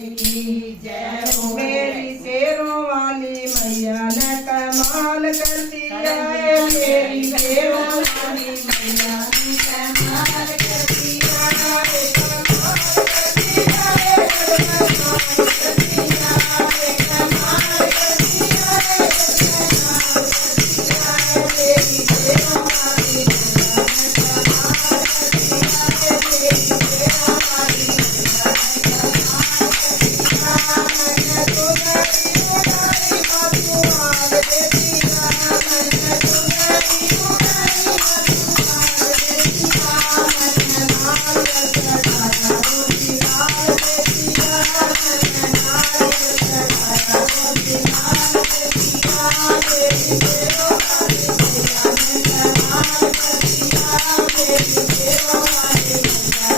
की जय हो मेरी शेरों वाली मैया ने कमाल कर दिया है। मेरी शेरों वाली मैया ने कमाल कर दिया है। कमाल कर दिया है। कमाल कर दिया है। कमाल कर दिया है। कमाल कर दिया है। मेरी शेरों वाली मैया ने कमाल कर दिया है। मेरी शेरों वाली मैया